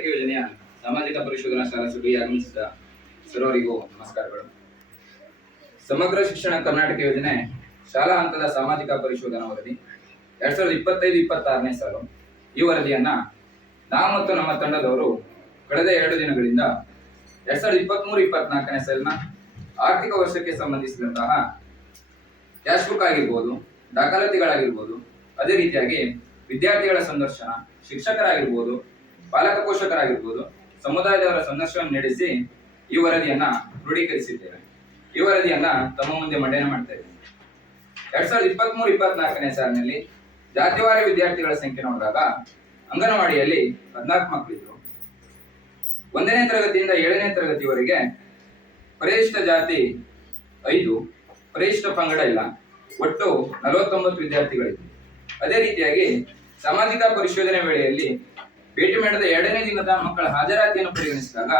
ಕರ್ನಾಟಕ ಯೋಜನೆಯ ಸಾಮಾಜಿಕ ಪರಿಶೋಧನಾ ಶಾಲಾ ಸುದ್ದಿಗೆ ಆಗಮಿಸಿದ ಸರ್ವರಿಗೂ ನಮಸ್ಕಾರಗಳು. ಸಮಗ್ರ ಶಿಕ್ಷಣ ಕರ್ನಾಟಕ ಯೋಜನೆ ಶಾಲಾ ಹಂತದ ಸಾಮಾಜಿಕ ಪರಿಶೋಧನಾ ವರದಿ 2025-26ನೇ ಸಾಲು. ಈ ವರದಿಯನ್ನ ನಾವು ಮತ್ತು ನಮ್ಮ ತಂಡದವರು ಕಳೆದ 2 ದಿನಗಳಿಂದ 2023-24ನೇ ಸಾಲಿನ ಆರ್ಥಿಕ ವರ್ಷಕ್ಕೆ ಸಂಬಂಧಿಸಿದಂತಹ ಕ್ಯಾಶ್ ಬುಕ್ ಆಗಿರ್ಬೋದು, ದಾಖಲಾತಿಗಳಾಗಿರ್ಬೋದು, ಅದೇ ರೀತಿಯಾಗಿ ವಿದ್ಯಾರ್ಥಿಗಳ ಸಂದರ್ಶನ, ಶಿಕ್ಷಕರಾಗಿರ್ಬೋದು, ಪಾಲಕ ಪೋಷಕರಾಗಿರ್ಬೋದು, ಸಮುದಾಯದವರ ಸಂದರ್ಶನ ನಡೆಸಿ ಈ ವರದಿಯನ್ನ ಕ್ರೋಢೀಕರಿಸಿದ್ದೇವೆ. ಈ ವರದಿಯನ್ನ ತಮ್ಮ ಮುಂದೆ ಮಂಡನೆ ಮಾಡ್ತಾ ಇದ್ದೇವೆ. 2023-24ನೇ ಸಾಲಿನಲ್ಲಿ ಜಾತಿವಾರಿ ವಿದ್ಯಾರ್ಥಿಗಳ ಸಂಖ್ಯೆ ನೋಡಿದಾಗ ಅಂಗನವಾಡಿಯಲ್ಲಿ 14 ಮಕ್ಕಳಿದ್ರು. 1ನೇ ತರಗತಿಯಿಂದ 7ನೇ ತರಗತಿವರೆಗೆ ಪರಿಶಿಷ್ಟ ಜಾತಿ 5, ಪರಿಶಿಷ್ಟ ಪಂಗಡ ಇಲ್ಲ, ಒಟ್ಟು 49 ವಿದ್ಯಾರ್ಥಿಗಳಿದ್ರು. ಅದೇ ರೀತಿಯಾಗಿ ಸಾಮಾಜಿಕ ಪರಿಶೋಧನೆ ವೇಳೆಯಲ್ಲಿ ಭೇಟಿ ಮಾಡಿದ 2ನೇ ದಿನದ ಮಕ್ಕಳ ಹಾಜರಾತಿಯನ್ನು ಪರಿಗಣಿಸಿದಾಗ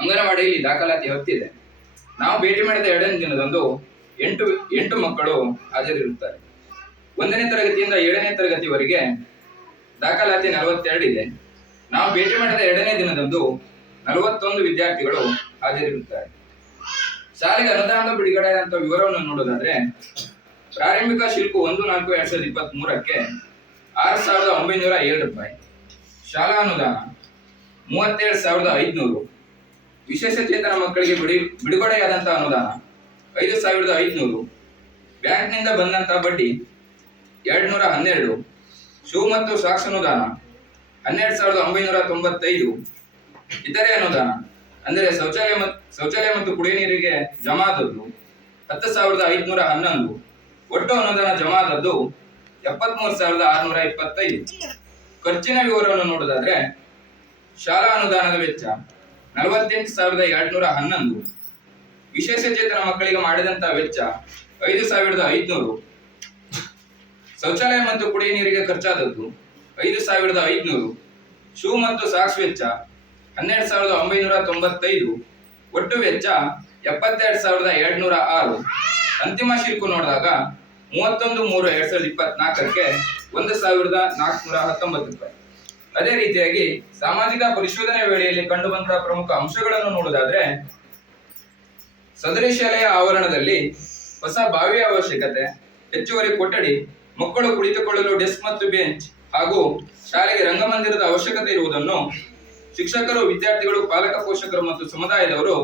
ಅಂಗನವಾಡಿಯಲ್ಲಿ ದಾಖಲಾತಿ ಹತ್ತಿದೆ. ನಾವು ಭೇಟಿ ಮಾಡಿದ 2ನೇ ದಿನದಂದು 8 ಮಕ್ಕಳು ಹಾಜರಿರುತ್ತಾರೆ. 1ನೇ ತರಗತಿಯಿಂದ 7ನೇ ತರಗತಿವರೆಗೆ ದಾಖಲಾತಿ 42 ಇದೆ. ನಾವು ಭೇಟಿ ಮಾಡಿದ 2ನೇ ದಿನದಂದು 41 ವಿದ್ಯಾರ್ಥಿಗಳು ಹಾಜರಿರುತ್ತಾರೆ. ಶಾಲೆಗೆ ಅನುದಾನದ ಬಿಡುಗಡೆಯಾದಂತ ವಿವರವನ್ನು ನೋಡೋದಾದ್ರೆ, ಪ್ರಾರಂಭಿಕ ಶುಲ್ಕ 1/4/2023ಕ್ಕೆ 6,907 ರೂಪಾಯಿ, ಶಾಲಾ ಅನುದಾನ 37,500, ವಿಶೇಷ ಚೇತನ ಮಕ್ಕಳಿಗೆ ಬಿಡುಗಡೆಯಾದಂತಹ ಅನುದಾನ 5,500, ಬ್ಯಾಂಕ್ನಿಂದ ಬಂದಂತಹ ಬಡ್ಡಿ 212, ಶೂ ಮತ್ತು ಸಾಕ್ಸ್ ಅನುದಾನ 12,995, ಇತರೆ ಅನುದಾನ ಅಂದರೆ ಶೌಚಾಲಯ ಮತ್ತು ಕುಡಿಯ ನೀರಿಗೆ ಜಮಾದದ್ದು 10,511, ಒಟ್ಟು ಅನುದಾನ ಜಮಾದದ್ದು 73,625. ಖರ್ಚಿನ ವಿವರವನ್ನು ನೋಡೋದಾದ್ರೆ, ಶಾಲಾ ಅನುದಾನದ ವೆಚ್ಚ 48,211, ವಿಶೇಷ ಚೇತನ ಮಕ್ಕಳಿಗೆ ಮಾಡಿದಂತಹ ವೆಚ್ಚ 5,500, ಶೌಚಾಲಯ ಮತ್ತು ಕುಡಿಯ ನೀರಿಗೆ ಖರ್ಚಾದದ್ದು 5,500, ಶೂ ಮತ್ತು ಸಾಕ್ಸ್ ವೆಚ್ಚ 12,995, ಒಟ್ಟು ವೆಚ್ಚ 72,206. ಅಂತಿಮ ಶುಲ್ಕ ನೋಡಿದಾಗ 31/3/2024ಕ್ಕೆ 1,419 ರೂಪಾಯಿ. ಅದೇ ರೀತಿಯಾಗಿ ಸಾಮಾಜಿಕ ಪರಿಶೋಧನೆ ವೇಳೆಯಲ್ಲಿ ಕಂಡುಬಂದ ಪ್ರಮುಖ ಅಂಶಗಳನ್ನು ನೋಡುವುದಾದ್ರೆ, ಸದರಿ ಶಾಲೆಯ ಆವರಣದಲ್ಲಿ ಹೊಸ ಬಾವಿಯ ಅವಶ್ಯಕತೆ, ಹೆಚ್ಚುವರಿ ಕೊಠಡಿ, ಮಕ್ಕಳು ಕುಳಿತುಕೊಳ್ಳಲು ಡೆಸ್ಕ್ ಮತ್ತು ಬೆಂಚ್ ಹಾಗೂ ಶಾಲೆಗೆ ರಂಗಮಂದಿರದ ಅವಶ್ಯಕತೆ ಇರುವುದನ್ನು ಶಿಕ್ಷಕರು, ವಿದ್ಯಾರ್ಥಿಗಳು, ಪಾಲಕ ಪೋಷಕರು ಮತ್ತು ಸಮುದಾಯದವರು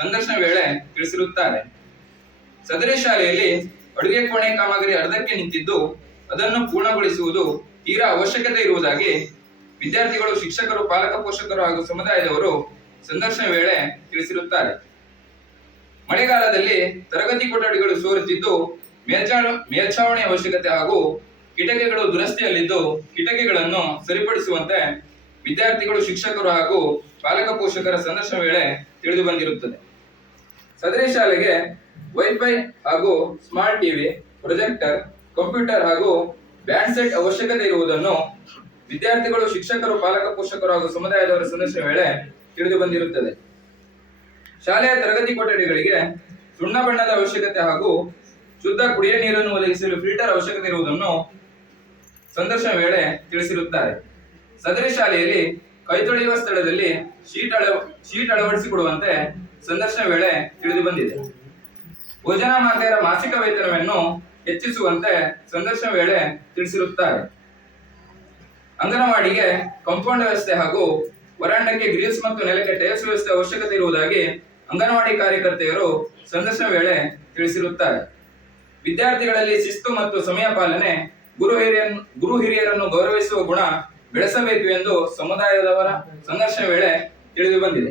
ಸಂದರ್ಶನ ವೇಳೆ ತಿಳಿಸಿರುತ್ತಾರೆ. ಸದರಿ ಶಾಲೆಯಲ್ಲಿ ಅಡುಗೆ ಕೋಣೆ ಕಾಮಗಾರಿ ಅರ್ಧಕ್ಕೆ ನಿಂತಿದ್ದು ಅದನ್ನು ಪೂರ್ಣಗೊಳಿಸುವುದು ತೀರಾ ಅವಶ್ಯಕತೆ ಇರುವುದಾಗಿ ವಿದ್ಯಾರ್ಥಿಗಳು, ಶಿಕ್ಷಕರು, ಪಾಲಕ ಪೋಷಕರು ಹಾಗೂ ಸಮುದಾಯದವರು ಸಂದರ್ಶನ ವೇಳೆ ತಿಳಿಸಿರುತ್ತಾರೆ. ಮಳೆಗಾಲದಲ್ಲಿ ತರಗತಿ ಕೊಠಡಿಗಳು ಸೋರುತ್ತಿದ್ದು ಮೇಲ್ಛಾವಣಿ ಅವಶ್ಯಕತೆ ಹಾಗೂ ಕಿಟಕಿಗಳು ದುರಸ್ತಿಯಲ್ಲಿದ್ದು ಕಿಟಕಿಗಳನ್ನು ಸರಿಪಡಿಸುವಂತೆ ವಿದ್ಯಾರ್ಥಿಗಳು, ಶಿಕ್ಷಕರು ಹಾಗೂ ಪಾಲಕ ಪೋಷಕರ ಸಂದರ್ಶನ ವೇಳೆ ತಿಳಿದು ಬಂದಿರುತ್ತದೆ. ಸದರಿ ಶಾಲೆಗೆ ವೈಫೈ ಹಾಗೂ ಸ್ಮಾರ್ಟ್ ಟಿವಿ, ಪ್ರೊಜೆಕ್ಟರ್, ಕಂಪ್ಯೂಟರ್ ಹಾಗೂ ಬ್ಯಾಂಡ್ ಸೆಟ್ ಅವಶ್ಯಕತೆ ಇರುವುದನ್ನು ವಿದ್ಯಾರ್ಥಿಗಳು, ಶಿಕ್ಷಕರು, ಪಾಲಕ ಪೋಷಕರು ಹಾಗೂ ಸಮುದಾಯದವರ ಸಂದರ್ಶನ ವೇಳೆ ತಿಳಿದು ಬಂದಿರುತ್ತದೆ. ಶಾಲೆಯ ತರಗತಿ ಕೊಠಡಿಗಳಿಗೆ ಸುಣ್ಣ ಬಣ್ಣದ ಅವಶ್ಯಕತೆ ಹಾಗೂ ಶುದ್ಧ ಕುಡಿಯ ನೀರನ್ನು ಒದಗಿಸಲು ಫಿಲ್ಟರ್ ಅವಶ್ಯಕತೆ ಇರುವುದನ್ನು ಸಂದರ್ಶನ ವೇಳೆ ತಿಳಿಸಿರುತ್ತಾರೆ. ಸದರಿ ಶಾಲೆಯಲ್ಲಿ ಕೈ ತೊಳೆಯುವ ಸ್ಥಳದಲ್ಲಿ ಶೀಟ್ ಅಳವಡಿಸಿಕೊಡುವಂತೆ ಸಂದರ್ಶನ ವೇಳೆ ತಿಳಿದು ಬಂದಿದೆ. ಭೋಜನ ಮಾತೆಯರ ಮಾಸಿಕ ವೇತನವನ್ನು ಹೆಚ್ಚಿಸುವಂತೆ ಸಂದರ್ಶನ ವೇಳೆ ತಿಳಿಸಿರುತ್ತಾರೆ. ಅಂಗನವಾಡಿಗೆ ಕಾಂಪೌಂಡ್ ವ್ಯವಸ್ಥೆ ಹಾಗೂ ವರಾಂಡಕ್ಕೆ ಗ್ರಿಲ್ಸ್ ಮತ್ತು ನೆಲಕ್ಕೆ ಟೈಲ್ಸ್ ವ್ಯವಸ್ಥೆ ಅವಶ್ಯಕತೆ ಇರುವುದಾಗಿ ಅಂಗನವಾಡಿ ಕಾರ್ಯಕರ್ತೆಯರು ಸಂದರ್ಶನ ವೇಳೆ ತಿಳಿಸಿರುತ್ತಾರೆ. ವಿದ್ಯಾರ್ಥಿಗಳಲ್ಲಿ ಶಿಸ್ತು ಮತ್ತು ಸಮಯ ಪಾಲನೆ, ಗುರು ಹಿರಿಯರನ್ನು ಗೌರವಿಸುವ ಗುಣ ಬೆಳೆಸಬೇಕು ಎಂದು ಸಮುದಾಯದವರ ಸಂದರ್ಶನ ವೇಳೆ ತಿಳಿದು ಬಂದಿದೆ.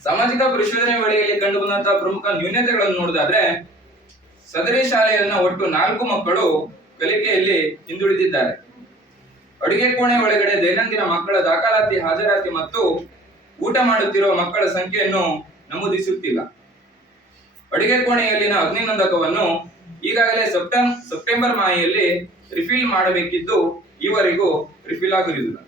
ಸಾಮಾಜಿಕ ಪರಿಶೋಧನೆ ವೇಳೆಯಲ್ಲಿ ಕಂಡುಬಂದಂತಹ ಪ್ರಮುಖ ನ್ಯೂನತೆಗಳನ್ನು ನೋಡಿದಾದ್ರೆ, ಸದರಿ ಶಾಲೆಯಲ್ಲಿನ ಒಟ್ಟು 4 ಮಕ್ಕಳು ಕಲಿಕೆಯಲ್ಲಿ ಹಿಂದುಳಿದಿದ್ದಾರೆ. ಅಡುಗೆ ಕೋಣೆ ಒಳಗಡೆ ದೈನಂದಿನ ಮಕ್ಕಳ ದಾಖಲಾತಿ, ಹಾಜರಾತಿ ಮತ್ತು ಊಟ ಮಾಡುತ್ತಿರುವ ಮಕ್ಕಳ ಸಂಖ್ಯೆಯನ್ನು ನಮೂದಿಸುತ್ತಿಲ್ಲ. ಅಡುಗೆ ಕೋಣೆಯಲ್ಲಿನ ಅಗ್ನಿನಂದಕವನ್ನು ಈಗಾಗಲೇ ಸೆಪ್ಟೆಂಬರ್ ಮಾಹೆಯಲ್ಲಿ ರಿಫಿಲ್ ಮಾಡಬೇಕಿದ್ದು ಈವರೆಗೂ ರಿಫಿಲ್ ಆಗಿರುವುದಿಲ್ಲ.